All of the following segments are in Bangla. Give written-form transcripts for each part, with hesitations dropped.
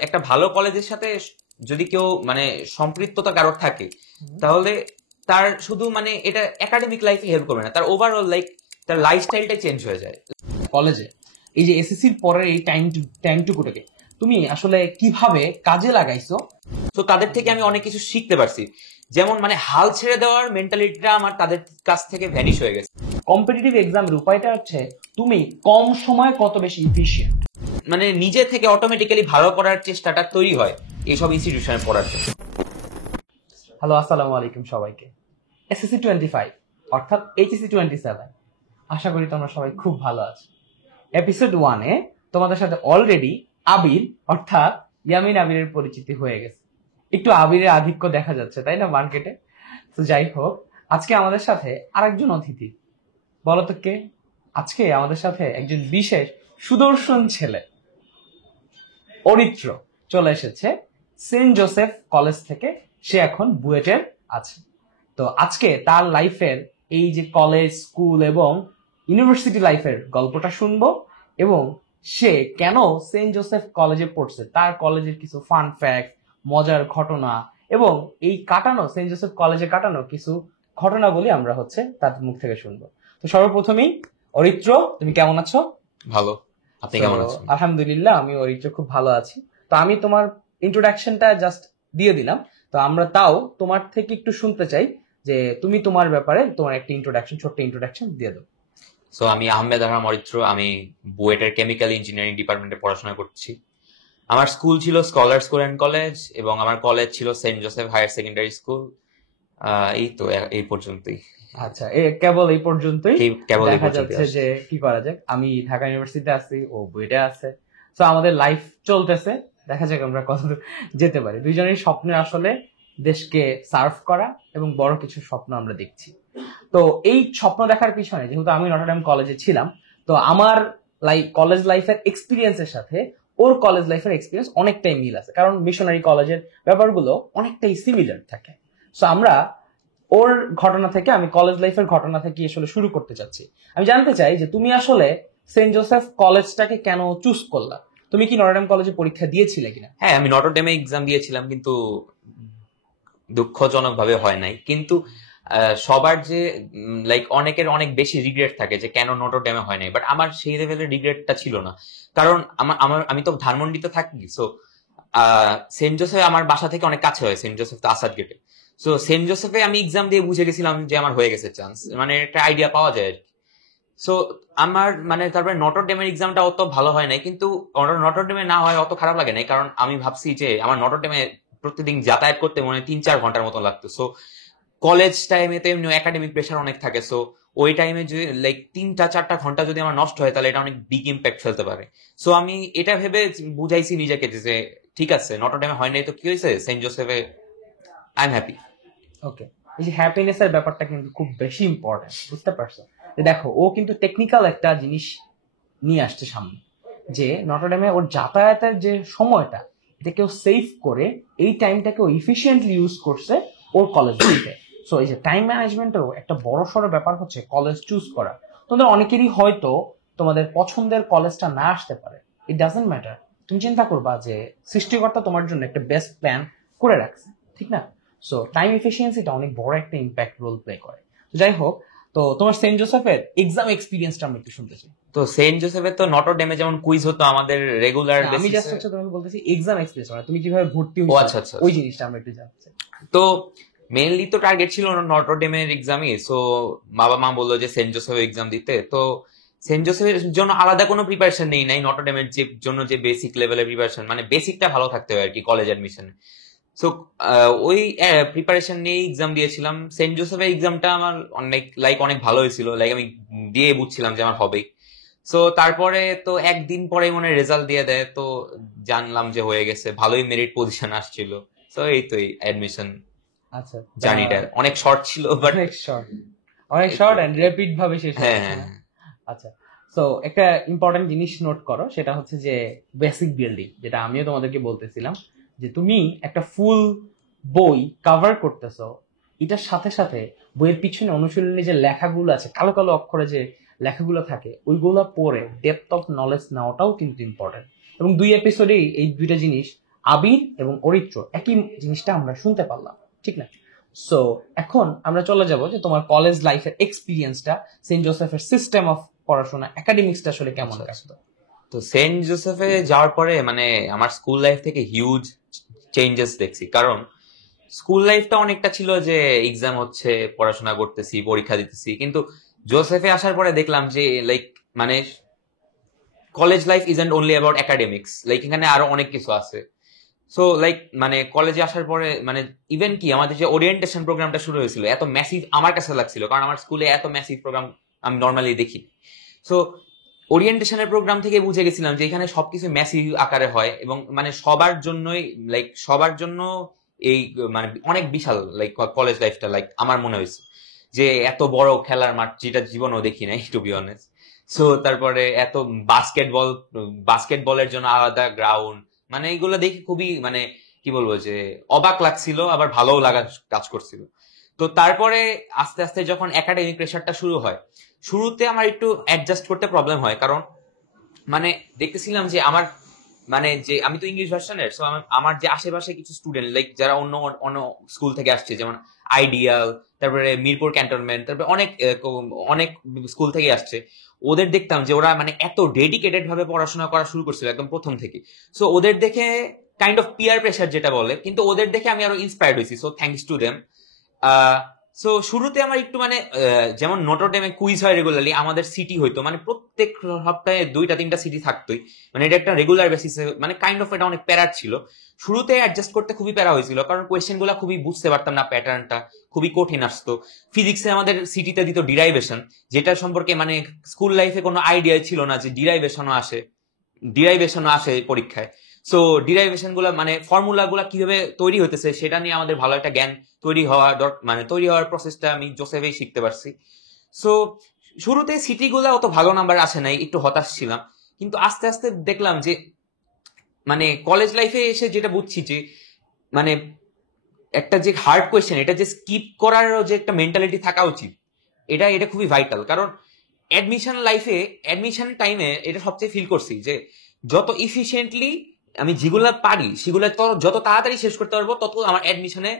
একটা ভালো কলেজের সাথে যদি কেউ মানে সম্পৃক্ততা কারোর থাকে তাহলে তার শুধু মানে এটা একাডেমিক লাইফে হেল্প করবে না, তার ওভারঅল তার লাইফস্টাইলটাই চেঞ্জ হয়ে যায়। কলেজে এই যে এসএসসির পরের এই টাইমটুকুটাকে তুমি আসলে কিভাবে কাজে লাগাইছো? তো তাদের থেকে আমি অনেক কিছু শিখতে পারছি, যেমন মানে হাল ছেড়ে দেওয়ার মেন্টালিটিটা আমার তাদের কাছ থেকে ভ্যানিশ হয়ে গেছে। কম্পিটিটিভ এক্সামের উপায়টা হচ্ছে তুমি কম সময় কত বেশি ইফিশিয়েন্ট, মানে নিজে থেকে অটোমেটিক্যালি ভালো করার চেষ্টাটা তৈরি হয় এইসব ইনস্টিটিউশনে পড়ার জন্য। হ্যালো, আসসালামু আলাইকুম সবাইকে। এসএসসি 25 অর্থাৎ এইচএসসি 27, আশা করি তোমরা সবাই খুব ভালো আছো। এপিসোড 1-এ তোমাদের সাথে অলরেডি আবির অর্থাৎ ইয়ামিন আবিরের পরিচিতি হয়ে গেছে। একটু আবিরের আধিক্য দেখা যাচ্ছে, তাই না মার্কেটে? তো যাই হোক, আজকে আমাদের সাথে আরেকজন অতিথি, বলো তো কে? আজকে আমাদের সাথে একজন বিশেষ সুদর্শন ছেলে অরিত্র চলে এসেছে সেন্ট জোসেফ কলেজ থেকে। সে এখন বুয়েটের আছে। তো আজকে তার লাইফের এই যে কলেজ, স্কুল এবং ইউনিভার্সিটি লাইফের গল্পটা শুনবো, এবং সে কেন সেন্ট জোসেফ কলেজে পড়ছে, তার কলেজের কিছু ফান ফ্যাক্ট, মজার ঘটনা এবং এই কাটানো সেন্ট জোসেফ কলেজে কাটানো কিছু ঘটনাগুলি আমরা তার মুখ থেকে শুনবো। তো সর্বপ্রথমেই অরিত্র, তুমি কেমন আছো? ভালো, আপনি কেমন আছেন? আলহামদুলিল্লাহ, আমি অরিত্র খুব ভালো আছি। তো আমি তোমার ইন্ট্রোডাকশনটা জাস্ট দিয়ে দিলাম, তো আমরা তাও তোমার থেকে একটু শুনতে চাই যে তুমি তোমার ব্যাপারে তোমার একটা ইন্ট্রোডাকশন, ছোট্ট ইন্ট্রোডাকশন দিয়ে দাও। সো আমি আহমেদ আহরাম অরিত্র, আমি বুয়েটের কেমিক্যাল ইঞ্জিনিয়ারিং ডিপার্টমেন্টে পড়াশোনা করছি। আমার স্কুল ছিল স্কলার স্কুল অ্যান্ড কলেজ, এবং আমার কলেজ ছিল saint Joseph higher secondary school. এই তো এই পর্যন্তই। আচ্ছা, কেবল এই পর্যন্তই। কেবল এই দেখা পর্যন্তই যাচ্ছে যে কি করা যাক, আমি ঢাকা ইউনিভার্সিটিতে আছি, ও বুয়েটে আছে। তো আমাদের লাইফ চলতেছে, দেখা যাক আমরা কতদূর যেতে পারি। দুইজনের স্বপ্ন আসলে দেশকে সার্ভ করা এবং বড় কিছু স্বপ্ন আমরা দেখছি। তো এই স্বপ্ন দেখার পিছনে, যেহেতু আমি নটরডেম কলেজে ছিলাম, তো আমার কলেজ লাইফের এক্সপিরিয়েন্সের সাথে ওর কলেজ লাইফের এক্সপিরিয়েন্স অনেকটাই মিল আছে, কারণ মিশনারি কলেজের ব্যাপারগুলো অনেকটাই সিমিলার থাকে। সো আমরা ওর ঘটনা থেকে, আমি কলেজ লাইফের ঘটনা থেকে আসলে শুরু করতে চাচ্ছি। আমি জানতে চাই যে তুমি আসলে সেন্ট জোসেফ কলেজটাকে কেন চুজ করলা? তুমি কি নটরডেম কলেজে পরীক্ষা দিয়েছিলে কিনা? হ্যাঁ, আমি নটরডেমে এক্সাম দিয়েছিলাম, কিন্তু দুঃখজনক ভাবে হয় নাই। কিন্তু সবার যে অনেকের অনেক বেশি রিগ্রেট থাকে যে কেন নটরডেমে হয় নাই, বাট আমার সেই লেভেলের রিগ্রেটটা ছিল না। কারণ আমি তো ধানমন্ডিতে থাকি। সো সেন্ট জোসেফ আমার বাসা থেকে অনেক কাছে হয়, সেন্ট জোসেফ তো আসাদ গেটে। সো সেন্ট জোসেফে আমি এক্সাম দিয়ে বুঝে গেছিলাম যে আমার হয়ে গেছে চান্স, মানে একটা আইডিয়া পাওয়া যায় আর কি। সো আমার মানে তারপরে নটরডেমের এক্সামটা অত ভালো হয় নাই, কিন্তু নটরডেমে না হয় অত খারাপ লাগে নাই, কারণ আমি ভাবছি যে আমার নটরডেমে প্রতিদিন যাতায়াত করতে মনে 3-4 ঘন্টার মতো লাগতো। সো কলেজ টাইমে তো এমনি একাডেমিক প্রেশার অনেক থাকে। সো ওই টাইমে যদি 3-4টা ঘন্টা যদি আমার নষ্ট হয় তাহলে এটা অনেক বিগ ইম্প্যাক্ট ফেলতে পারে। সো আমি এটা ভেবে বুঝাইছি নিজেকে যে ঠিক আছে, নটরডেমে হয় নাই তো কি হয়েছে, সেন্ট জোসেফে আই এম হ্যাপি। ওকে, এই যে হ্যাপিনেস এর ব্যাপারটা কিন্তু খুব বেশি ইম্পর্টেন্ট, বুঝতে পারছো? দেখো, ও কিন্তু টেকনিক্যাল একটা জিনিস নিয়ে আসছে সামনে, যে নটরডেমে ওর যাতায়াতের যে সময়টা, এটাকে ও সেভ করে এই টাইমটাকে ও ইফিশিয়েন্টলি ইউজ করছে ওর কলেজ লাইফে। সো এই যে টাইম ম্যানেজমেন্টেও একটা বড় সড়ো ব্যাপার হচ্ছে কলেজ চুজ করা। তোমাদের অনেকেরই হয়তো তোমাদের পছন্দের কলেজটা না আসতে পারে, ইট ডাজন্ট ম্যাটার। তুমি চিন্তা করবা যে সৃষ্টিকর্তা তোমার জন্য একটা বেস্ট প্ল্যান করে রাখছে, ঠিক না? সো টাইম এফিসিয়েন্সিটা অনেক বড় একটা ইম্প্যাক্ট রোল প্লে করে। তো যাই হোক, তো তোমার সেন্ট জোসেফের এক্সাম এক্সপিরিয়েন্সটা আমি একটু শুনতে চাই। তো সেন্ট জোসেফের তো নটরডেমে যেমন কুইজ হতো আমাদের রেগুলার আমি বেসিসে। জাস্ট তোমাকে বলতেছি এক্সাম এক্সপিরিয়েন্স, মানে তুমি কিভাবে ভর্তি ও হয়েছো, আচ্ছা আচ্ছা ওই জিনিসটা আমরা একটু জানতে চাই। তো মেইনলি তো টার্গেট ছিল নটরডেমের এক্সামই। সো বাবা মা বললো যে সেন্ট জোসেফ এক্সাম দিতে। তো সেন্ট জোসেফের জন্য আলাদা কোনো প্রিপারেশন নেই নাই, নটরডেমের জন্য যে বেসিক লেভেলের প্রিপারেশন, মানে বেসিকটা ভালো থাকতে হয় আর কি কলেজ অ্যাডমিশনে। সো ওই প্রিপারেশন নিয়ে এক্সাম দিয়েছিলাম। সেন্ট জোসেফের এক্সামটা আমার অনেক ভালো হয়েছিল, আমি দিয়ে বুঝছিলাম যে আমার হবেই। সো তারপরে তো একদিন পরে মনে রেজাল্ট দিয়ে দেয়, তো জানলাম যে হয়ে গেছে, ভালোই মেরিট পজিশন আসছিল। সো এই তো অ্যাডমিশন আচ্ছা, জার্নিটা অনেক শর্ট ছিল, বাট অনেক শর্ট এন্ড র্যাপিড ভাবে শেষ হ্যাঁ হয়েছে। হ্যাঁ। আচ্ছা, সো একটা ইম্পর্টেন্ট জিনিস নোট করো, সেটা হচ্ছে যে বেসিক বিল্ডিং, যেটা আমিও তোমাদেরকে বলতেছিলাম, যে তুমি একটা ফুল বই কভার করতেছো, এটার সাথে সাথে বইয়ের পিছনে অনুশীলনী যে লেখাগুলো আছে, কালো কালো অক্ষরে যে লেখাগুলো থাকে, ওইগুলো পড়ে ডেপথ অফ নলেজ নেওয়াটাও কিন্তু ইম্পর্টেন্ট। এবং 2 এপিসোডেই এই দুইটা জিনিস আবির এবং অরিত্র একই জিনিসটা আমরা শুনতে পারলাম, ঠিক না? সো এখন আমরা চলে যাব যে তোমার কলেজ লাইফের এক্সপিরিয়েন্সটা, সেন্ট জোসেফের সিস্টেম অফ পড়াশোনা, একাডেমিক্সটা আসলে কেমন কাটতো? তো সেন্ট জোসেফে যাওয়ার পরে মানে আমার স্কুল লাইফ থেকে হিউজ চেঞ্জেস দেখছি। কারণ স্কুল লাইফটা অনেকটা ছিল যে এক্সাম হচ্ছে, পড়াশোনা করতেছি, পরীক্ষা দিতেছি, কিন্তু জোসেফে আসার পরে দেখলাম যে লাইক মানে college life isn't only about academics, like এখানে আরো অনেক কিছু আছে। সো লাইক মানে কলেজে আসার পরে মানে ইভেন কি আমাদের যে ওরিয়েন্টেশন প্রোগ্রামটা শুরু হয়েছিল এত ম্যাসিভ আমার কাছে লাগছিল, কারণ আমার স্কুলে এত ম্যাসিভ প্রোগ্রাম আমি নর্মালি দেখি। সো ওরিয়েন্টেশনের প্রোগ্রাম থেকে বুঝে গেছিলাম যে এখানে সবকিছু ম্যাসিভ আকারে হয় এবং মানে সবার জন্যই লাইক সবার জন্য এই মানে অনেক বিশাল লাইক কলেজ লাইফটা লাইক আমার মনে হয়েছে যে এত বড় খেলার মাঠ যেটা জীবনেও দেখি নাই টু বি অনেস্ট। সো তারপরে এত বাস্কেটবলের জন্য আলাদা গ্রাউন্ড, মানে এইগুলো দেখে খুবই মানে কি বলবো যে অবাক লাগছিল, আবার ভালোও লাগা কাজ করছিল। তো তারপরে আস্তে আস্তে যখন একাডেমিক প্রেশারটা শুরু হয়, শুরুতে আমার একটু অ্যাডজাস্ট করতে প্রবলেম হয়, কারণ মানে দেখতেছিলাম যে আমার মানে যে আমি তো ইংলিশ ভার্সনের, সো আমার যে আশেপাশে কিছু স্টুডেন্ট লাইক যারা অন্য অন্য স্কুল থেকে আসছে, যেমন আইডিয়াল, তারপরে মিরপুর ক্যান্টনমেন্ট, তারপরে অনেক অনেক স্কুল থেকে আসছে, ওদের দেখতাম যে ওরা মানে এত ডেডিকেটেড ভাবে পড়াশোনা করা শুরু করছিল একদম প্রথম থেকে। সো ওদের দেখে কাইন্ড অফ পিয়ার প্রেশার যেটা বলে, কিন্তু ওদের দেখে আমি আরো ইন্সপায়ার্ড হয়েছি, so thanks to them. So শুরুতে আমার একটু মানে যেমন নটরডেমে কুইজ হয় রেগুলারলি, আমাদের সিটি হইতো মানে প্রত্যেক সপ্তাহে 2-3টা সিটি থাকতোই, মানে এটা একটা রেগুলার বেসিসে, মানে কাইন্ড অফ এটা অনেক প্যারার ছিল। শুরুতে অ্যাডজাস্ট করতে খুবই প্যারা হয়েছিল, কারণ কোয়েশ্চেন গুলা খুবই বুঝতে পারতাম না, প্যাটার্নটা খুবই কঠিন আসতো। ফিজিক্সে আমাদের সিটিতে দিত ডিরাইভেশন, যেটা সম্পর্কে মানে স্কুল লাইফে কোনো আইডিয়া ছিল না যে ডিরাইভেশনও আসে পরীক্ষায়। সো ডিরাইভেশন গুলা মানে ফর্মুলা গুলা কিভাবে তৈরি হতেছে সেটা নিয়ে আমাদের ভালো একটা জ্ঞান তৈরি হওয়ার প্রসেসটা আমি জোসেফেই শিখতে পারছি। সো শুরুতে সিটি গুলা অত ভালো নাম্বার আসে নাই, একটু হতাশ ছিলাম, কিন্তু আস্তে আস্তে দেখলাম যে মানে কলেজ লাইফে এসে যেটা বুঝছি যে মানে একটা যে হার্ড কোয়েশ্চেন এটা যে স্কিপ করার যে একটা মেন্টালিটি থাকা উচিত, এটা এটা খুবই ভাইটাল। কারণ অ্যাডমিশন টাইমে এটা সবচেয়ে ফিল করছি যে যত ইফিসিয়েন্টলি আমি যেগুলা পারি সেগুলো যত তাড়াতাড়ি শেষ করতে পারবো, তত আমার অ্যাডমিশনে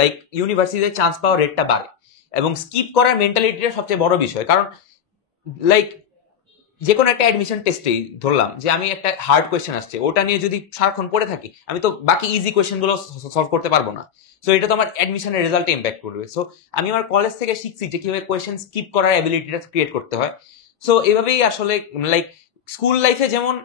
লাইক ইউনিভার্সিটিতে চান্স পাওয়ার রেটটা বাড়ে। এবং স্কিপ করার মেন্টালিটিটা সবচেয়ে বড় বিষয়, কারণ লাইক যে কোনো একটা অ্যাডমিশন টেস্টেই ধরলাম যে আমি একটা হার্ড কোয়েশ্চেন আসছে, ওটা নিয়ে যদি সারাক্ষণ পড়ে থাকি, আমি তো বাকি ইজি কোয়েশ্চেন গুলো সলভ করতে পারবো না। সো এটা তো আমার অ্যাডমিশনের রেজাল্টে ইম্প্যাক্ট করবে। সো আমি আমার কলেজ থেকে শিখছি যে কিভাবে কোয়েশ্চেন স্কিপ করার অ্যাবিলিটিটা ক্রিয়েট করতে হয়। সো এভাবেই আসলে লাইক স্কুল লাইফে যেমন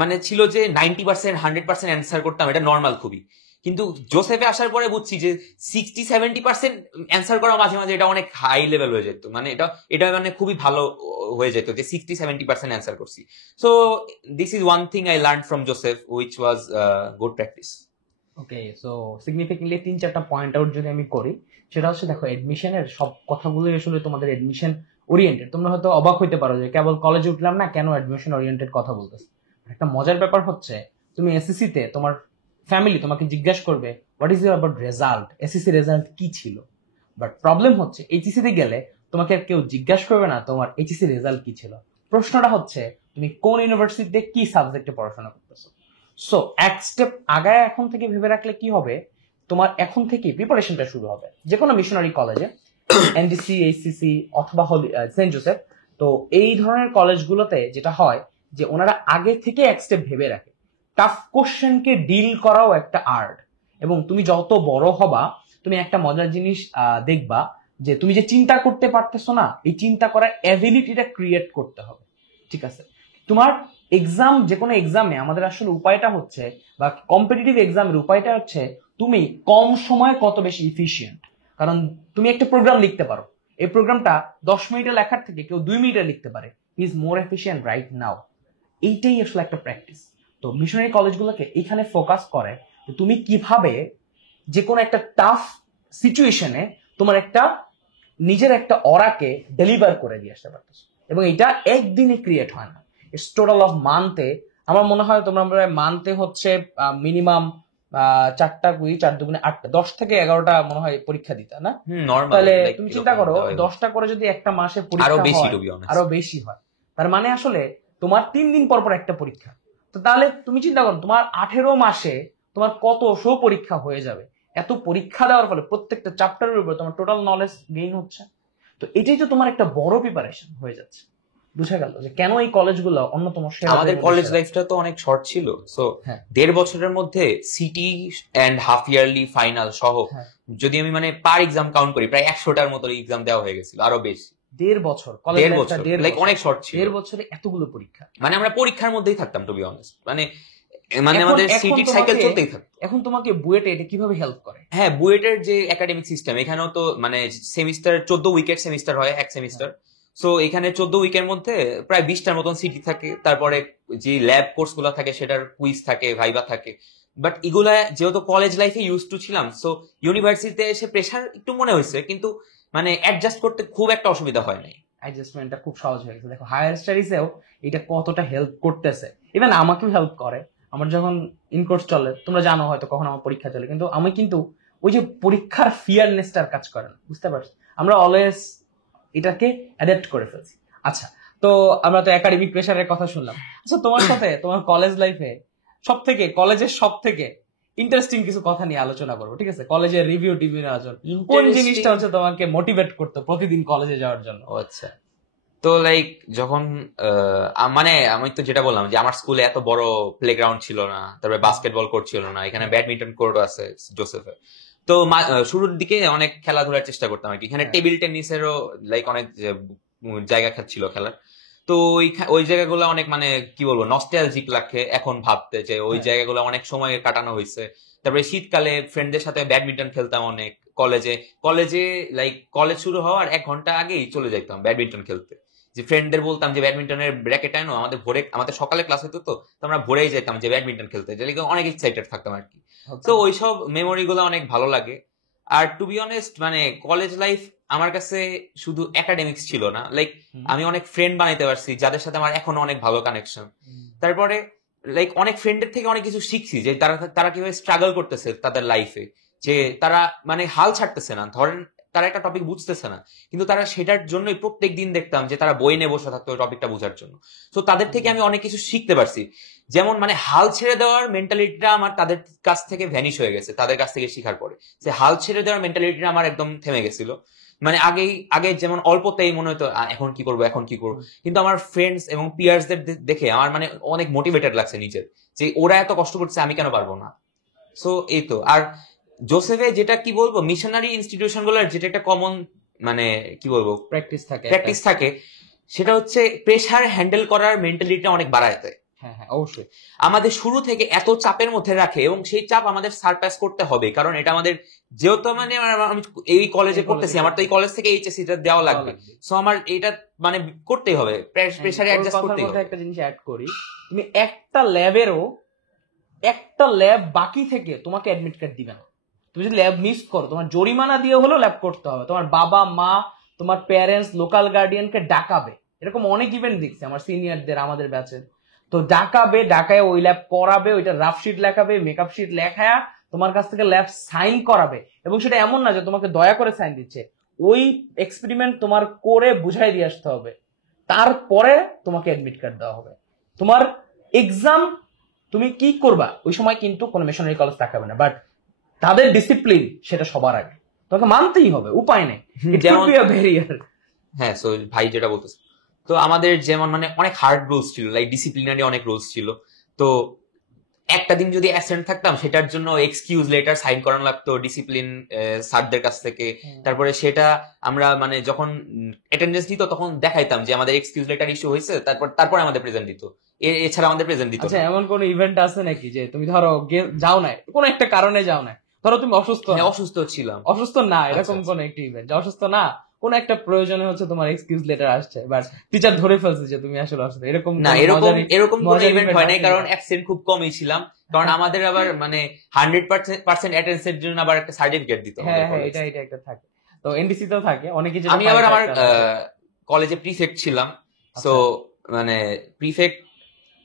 মানে ছিল যে 90% 100% অ্যান্সার করতাম, এটা নর্মাল খুবই, কিন্তু জোসেফে আসার পরে বুঝছি যে 60-70% অ্যান্সার করা মাঝে মাঝে এটা অনেক হাই লেভেল হয়ে যেত, মানে এটা এটা মানে খুবই ভালো হয়ে যেত যে 60-70% অ্যান্সার করছি। So this is one thing I learn from Joseph which was good practice. Okay, so significantly 3-4টা পয়েন্ট আউট যদি আমি করি, সেটা হচ্ছে দেখো এডমিশনের সব কথাগুলো আসলে তোমাদের এডমিশন ওরিয়েন্টেড। তোমরা হয়তো অবাক হইতে পারো যে কেবল কলেজে উঠলাম না কেন এডমিশন ওরিয়েন্টেড কথা বলতেছে। একটা মজার ব্যাপার হচ্ছে তুমি এসএসসি তে তোমার ফ্যামিলি তোমাকে জিজ্ঞাসা করবে what is your about result, SSC result কি ছিল। বাট প্রবলেম হচ্ছে এইচএসসি তে গেলে তোমাকে আর কেউ জিজ্ঞাসা করবে না তোমার এইচএসসি রেজাল্ট কি ছিল। প্রশ্নটা হচ্ছে তুমি কোন ইউনিভার্সিটিতে কি সাবজেক্টে পড়াশোনা করতেছো। সো এক স্টেপ আগায় এখন থেকে ভেবে রাখলে কি হবে, তোমার এখন থেকে প্রিপারেশনটা শুরু হবে যে কোনো মিশনারি কলেজে, এনডিসি, এইচসিসি অথবা সেন্ট জোসেফ। তো এই ধরনের কলেজগুলোতে যেটা হয় যে ওনারা আগে থেকে এক স্টেপ ভেবে রাখে। টাফ কোশ্চেনকে ডিল করাও একটা আর্ট, এবং তুমি যত বড় হবা তুমি একটা মজার জিনিস দেখবা যে তুমি যে চিন্তা করতে পারতেছো না, এই চিন্তা করার অ্যাবিলিটিটা ক্রিয়েট করতে হবে। ঠিক আছে, তোমার এক্সাম, যে কোনো এক্সামে আমাদের আসলে উপায়টা হচ্ছে, বা কম্পিটিটিভ এক্সামের উপায়টা হচ্ছে তুমি কম সময় কত বেশি ইফিশিয়েন্ট। কারণ তুমি একটা প্রোগ্রাম লিখতে পারো, এই প্রোগ্রামটা 10 মিনিটে লেখার থেকে কেউ 2 মিনিটে লিখতে পারে, is more efficient right now. এইটাই আসলে একটা প্র্যাকটিস। তো মিশনারি কলেজগুলোকে এখানে ফোকাস করে যে তুমি কিভাবে যে কোনো একটা টাফ সিচুয়েশনে তোমার একটা নিজের একটা অরাকে ডেলিভার করে দিয়ে আসতে পারতেছো। এবং এটা একদিনে ক্রিয়েট হয় না, ইটস টোটাল অফ মান্থে। আমার মনে হয় তোমরা মান্থে হচ্ছে মিনিমাম 4টা কুই 4 দুগুণে 8টা 10 থেকে 11টা মনে হয় পরীক্ষা দিতা না। তাহলে তুমি চিন্তা করো 10টা করে যদি একটা মাসে পরীক্ষা হয়, আরো বেশি হয়। তার মানে আসলে তোমার 3 দিন পর পর একটা পরীক্ষা। তো তাহলে তুমি চিন্তা করো তোমার 18 মাসে তোমার কত পরীক্ষা হয়ে যাবে। এত পরীক্ষা দেওয়ার ফলে প্রত্যেকটা চ্যাপ্টারের উপর তোমার টোটাল নলেজ গেইন হচ্ছে। তো এটাই তো তোমার একটা বড় প্রিপারেশন হয়ে যাচ্ছে। বুঝা গেল যে কেন এই কলেজগুলো অন্যতম সেরা। আমাদের কলেজ লাইফটা তো অনেক শর্ট ছিল, সো হ্যাঁ 1.5 বছরের মধ্যে CT and half yearly final সহ হ্যাঁ যদি আমি মানে পার এক্সাম কাউন্ট করি প্রায় 100টার মতো এক্সাম দেওয়া হয়ে গেছিল, আরো বেশি। 1.5 বছর কলেজ 1.5 লাইফটা, বছর লাইক অনেক শর্ট ছিল। 1.5 বছরে এতগুলো পরীক্ষা, মানে আমরা পরীক্ষার মধ্যেই থাকতাম টু বি অনেস্ট। মানে মানে এখন আমাদের এখন সিটি সাইকেল তোমাকে চলতেই থাকতো। এখন তোমাকে বুয়েটে এটা কিভাবে হেল্প করে? হ্যাঁ, বুয়েটের যে একাডেমিক সিস্টেম, এখানেও তো মানে সেমিস্টার 14 উইকের সেমিস্টার হয় এক সেমিস্টার। সো এখানে 14 উইকের মধ্যে প্রায় 20টার মতন সিটি থাকে, তারপরে যে ল্যাব কোর্স গুলো থাকে সেটার কুইজ থাকে, ভাইবা থাকে। বাট এগুলা যেহেতু কলেজ লাইফে ইউজ টু ছিলাম, সো ইউনিভার্সিটিতে এসে প্রেশার একটু মনে হয়েছে, কিন্তু মানে অ্যাডজাস্ট করতে খুব একটা অসুবিধা হয় নাই। অ্যাডজাস্টমেন্টটা খুব সহজ হয়ে গেছে। দেখো হায়ার স্টাডিজেও এটা কতটা হেল্প করতেছে, ইভেন আমাকেও হেল্প করে। আমার যখন ইনকোর্স চলে, তোমরা জানো হয়তো কখন আমার পরীক্ষা চলে, কিন্তু আমি কিন্তু ওই যে পরীক্ষার ফিয়ারনেসটার কাজ করে না, বুঝতে পারছি? আমরা অলওয়েজ এটাকে অ্যাডাপ্ট করে ফেলছি। আচ্ছা, তো আমরা তো একাডেমিক প্রেশারের কথা শুনলাম। আচ্ছা, তোমার সাথে তোমার কলেজ লাইফে কলেজের সব থেকে ইন্টারেস্টিং কিছু কথা নিয়ে আলোচনা করবো, ঠিক আছে? কলেজের রিভিউ টিভিউ নেওয়ার জন্য কোন জিনিসটা হচ্ছে তোমাকে মোটিভেট করতো প্রতিদিন কলেজে যাওয়ার জন্য? ও আচ্ছা, তো লাইক যখন মানে আমি তো যেটা বললাম যে আমার স্কুলে এত বড় প্লেগ্রাউন্ড ছিল না, তারপরে বাস্কেটবল কোর্ট ছিল না, এখানে ব্যাডমিন্টন কোর্ট আছে জোসেফে। তো শুরুর দিকে অনেক খেলাধুলার চেষ্টা করতাম আর কি। এখানে টেবিল টেনিসেরও লাইক অনেক জায়গা ছিল খেলার। তো ওই জায়গাগুলো অনেক মানে কি বলবো নস্টালজিক লাগে এখন ভাবতে, যে ওই জায়গাগুলো অনেক সময় কাটানো হয়েছে। তারপরে শীতকালে ফ্রেন্ডদের সাথে ব্যাডমিন্টন খেলতাম অনেক কলেজে লাইক কলেজ শুরু হওয়ার 1 ঘন্টা আগেই চলে যাইতাম ব্যাডমিন্টন খেলতে। যে ফ্রেন্ডদের বলতাম যে ব্যাডমিন্টনের ব্র্যাকেট আনো, আমাদের সকালে ক্লাস হতো, তো আমরা ভোরেই যেতাম যে ব্যাডমিন্টন খেলতে, যে অনেক এক্সাইটেড থাকতাম আর কি। তো ওইসব মেমোরি গুলো অনেক ভালো লাগে। আর টু বি অনেস্ট মানে কলেজ লাইফ আমার কাছে শুধু একাডেমিক্স ছিল না, লাইক আমি অনেক ফ্রেন্ড বানাইতে পারছি যাদের সাথে আমার এখনো অনেক ভালো কানেকশন। তারপরে লাইক অনেক ফ্রেন্ডের থেকে অনেক কিছু শিখছি, যে তারা কিভাবে স্ট্রাগল করতেছে তাদের লাইফে, যে তারা মানে হাল ছাড়তেছে না। ধরেন তারা একটা টপিক বুঝতেছে না, কিন্তু তারা সেটার জন্যই প্রত্যেক দিন দেখতাম যে তারা বই নিয়ে বসে থাকতো ওই টপিকটা বোঝার জন্য। তো তাদের থেকে আমি অনেক কিছু শিখতে পারছি। যেমন মানে হাল ছেড়ে দেওয়ার মেন্টালিটিটা আমার তাদের কাছ থেকে ভ্যানিশ হয়ে গেছে, তাদের কাছ থেকে শেখার পরে। যে হাল ছেড়ে দেওয়ার মেন্টালিটিটা আমার একদম থেমে গেছিল। মানে আগে যেমন অল্পতেই মনে হতো এখন কি করবো, কিন্তু আমার ফ্রেন্ডস এবং পিয়ার্সদের দেখে আমার মানে অনেক মোটিভেটেড লাগছে নিজের, যে ওরা এত কষ্ট করছে আমি কেন পারবো না। সো এই তো। আর জোসেফে যেটা কি বলবো, মিশনারি ইনস্টিটিউশন গুলোর যেটা একটা কমন মানে কি বলবো প্র্যাকটিস থাকে, সেটা হচ্ছে প্রেসার হ্যান্ডেল করার মেন্টালিটিটা অনেক বাড়ায় দেয়। হ্যাঁ হ্যাঁ, অবশ্যই আমাদের শুরু থেকে এত চাপের মধ্যে রাখে, এবং সেই চাপ আমাদের সারপাস করতে হবে, কারণ এটা আমাদের যেহেতু মানে আমি এই কলেজে পড়তেছি, আমার তো এই কলেজ থেকে এইচএসসি টা দেওয়া লাগবে। সো আমার এটা মানে করতেই হবে, প্রেসারে অ্যাডজাস্ট করতেই হবে। একটা জিনিস অ্যাড করি, তুমি একটা ল্যাব বাকি থেকে তোমাকে অ্যাডমিট কার্ড দিবে না। তুমি যদি ল্যাব মিস করো, তোমার জরিমানা দিয়ে হলেও ল্যাব করতে হবে। তোমার বাবা মা, তোমার প্যারেন্টস, লোকাল গার্ডিয়ানকে ডাকাবে। এরকম অনেক ইভেন্ট দেখছি আমার সিনিয়রদের, আমাদের ব্যাচের। তো ডাকায় ওই ল্যাব করাবে, ওইটা রাফ শিট লেখাবে, মেকআপ শিট লেখায় তোমার কাছ থেকে ল্যাব সাইন করাবে। এবং সেটা এমন না যে তোমাকে দয়া করে সাইন দিচ্ছে, ওই এক্সপেরিমেন্ট তোমার করে বুঝাই দিয়ে আসতে হবে, তারপরে তোমাকে অ্যাডমিট কার্ড দেওয়া হবে। তোমার এক্সাম তুমি কি করবা ওই সময় কিন্তু কোনো মিশনারি কলেজ তাকাবে না, বাট তাদের ডিসিপ্লিন সেটা সবার আগে, তোমাকে মানতেই হবে, উপায় নেই। যেমন ব্যারিয়ার। হ্যাঁ, সো ভাই যেটা বলতেছে, তো আমাদের যেমন মানে অনেক হার্ড রুলস ছিল, লাইক ডিসিপ্লিনারি অনেক রুলস ছিল। তো একটা দিন যদি অ্যাবসেন্ট থাকতাম, সেটার জন্য এক্সকিউজ লেটার সাইন করানো লাগতো ডিসিপ্লিন স্যারদের কাছ থেকে। তারপরে সেটা আমরা মানে যখন অ্যাটেন্ডেন্স দিত তখন দেখাইতাম যে আমাদের এক্সকিউজ লেটার ইস্যু হয়েছে, তারপর আমাদের প্রেজেন্ট দিত, এছাড়া আমাদের প্রেজেন্ট দিত। আচ্ছা, এমন কোন ইভেন্ট আছে নাকি যে তুমি ধরো যাও না, কোনো একটা কারণে যাও না, ধরো তুমি অসুস্থ ছিলাম, অসুস্থ না, এরকম কোন একটা ইভেন্ট, অসুস্থ না, কোন একটা প্রয়োজনে হচ্ছে তোমার এক্সকিউজ লেটার আসছে, বাট টিচার ধরে ফেলছে যে তুমি আসলে অসুস্থ, এরকম না? এরকম কোন ইভেন্ট হয় নাই, কারণ অ্যাবসেন্ট খুব কমই ছিলাম। কারণ আমাদের আবার মানে 100% অ্যাটেন্ডেন্সের জন্য আবার একটা সার্টিফিকেট দিতে হবে। হ্যাঁ, এটা একটা থাকে, তো এনডিসি তেও থাকে অনেকে। আমি আবার আমার কলেজে প্রিফেক্ট ছিলাম, সো মানে প্রিফেক্ট